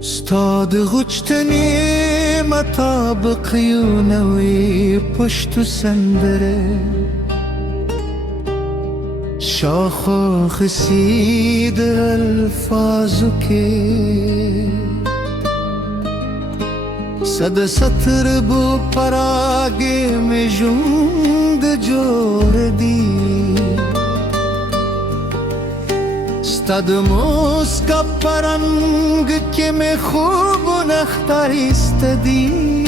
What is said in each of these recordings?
ستاد غوچتنی مطابق یونوی پشت سندره شاخ و خسید الفاظو که صد سطر بو پراگی میں جوند جور دی ستاد موسکا پرنگ که میں خوب نختاریست دی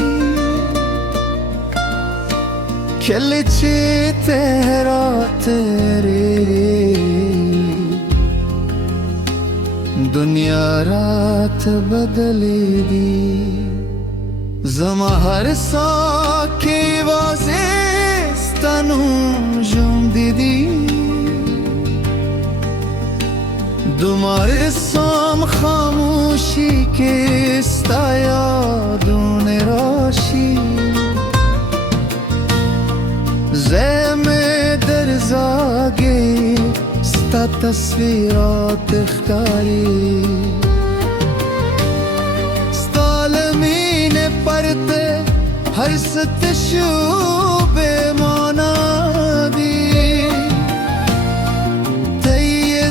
کلچه تهرا تیره دنیا رات بدلی دی زما هر سا کی وازستانو جون دیدی دومار سام خاموشی که استایا دون راشی زم در زاگه ستا تصویرات اختاری ستالمین پرده هر ستشوب مانا دی تی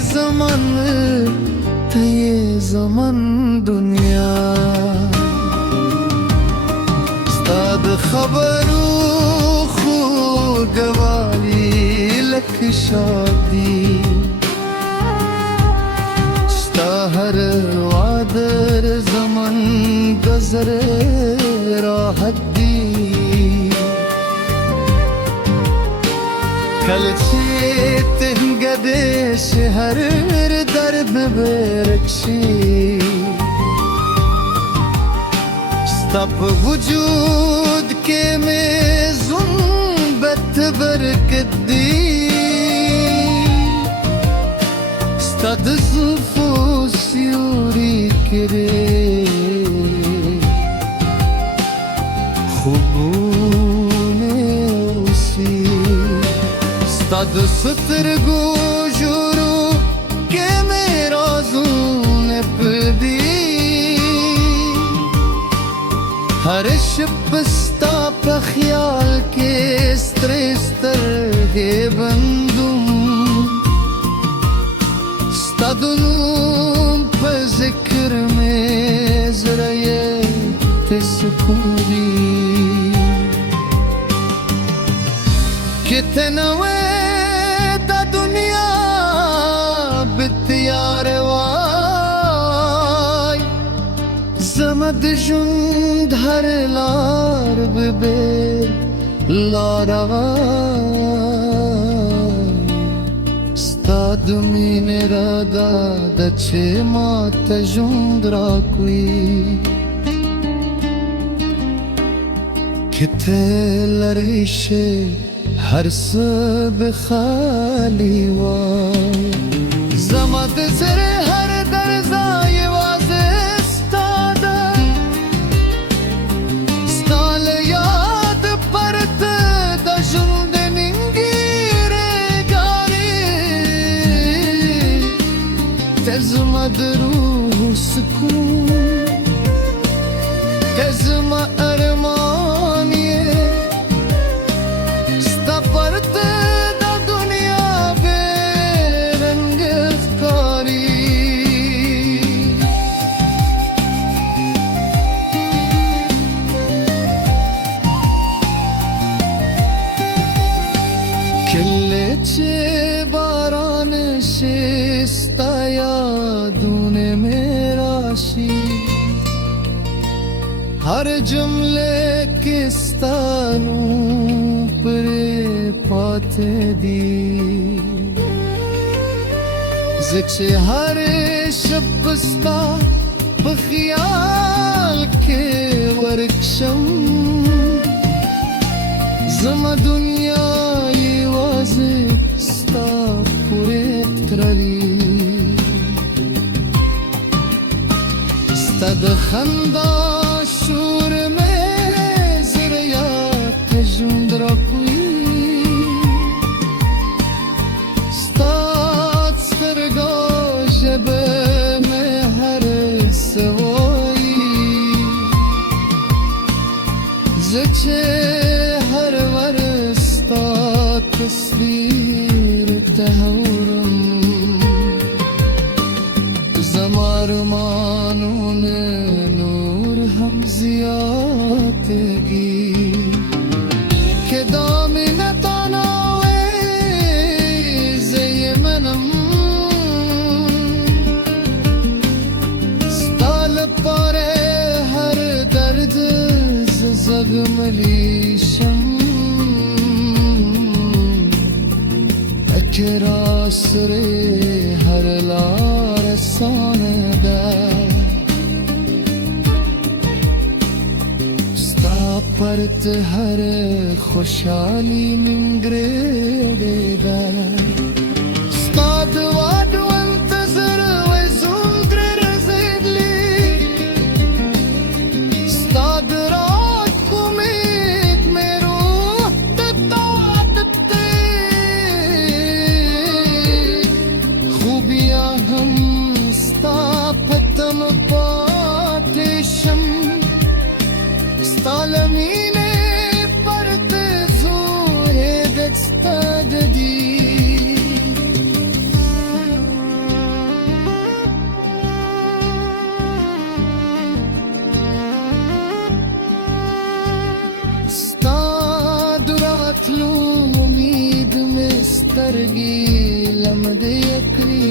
زمان دنیا ستاد خبرو گوالی لک شادی ستا هر وادر زمان گذر راحت دی کلچه تنگدش هر درد برکشی ستا پا وجود که میزون برکت دی ستاد زلفو سیوری کره خوبونه اوسی ستاد سترگو جورو که میرازون پدی هر شب ستا پا خیال که ستر بندم ستادنم پا ذکر میں ذرایت سکونی کتنوے دا دنیا بتیار وای زمد جند هر لار ببیر لارای ستاد مین را دادا چه ما تجند را کوی کته لریشه هر سب خالی وای زمد زره هر درزای وازه ستاده ستال یاد پرت دا جند ننگیره گاری تزمد روح سکون تزم ارمانیه ستا پرت دا دنیا برنگ افکاری کله چه باران شستا یادونه میراشی هر جمله کستانو پر پات دی زکشه هر شب ستا بخیال که ورکشم زما دنیای وازه ستا پوره ترلی ستا دخندا شور میں ذریعت جند را کوئی ستاد سترگاش कलीशम अचरासरे हर लार सानदा परत हर खुशाली मिंगरे देदा स्ताद वाडु अंतजर वजुंग्रे रज़ेदली स्ताद रात कुमेत मेरो ततादते खूबियां हम स्तापतम पातेशम Stalamine parte zure dextadedi Staduratlu umid में stargi lamde akli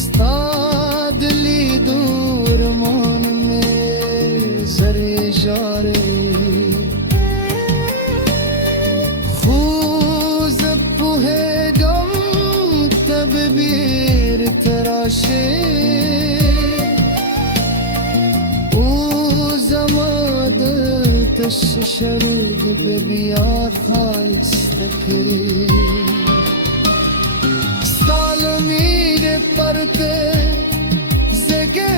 Stadli dur mon zare jare khuz puhe gam tadbir terashe o zamad tashsharud biyar istakri stalamide parte zege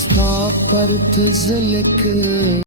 Stop पर तज़लक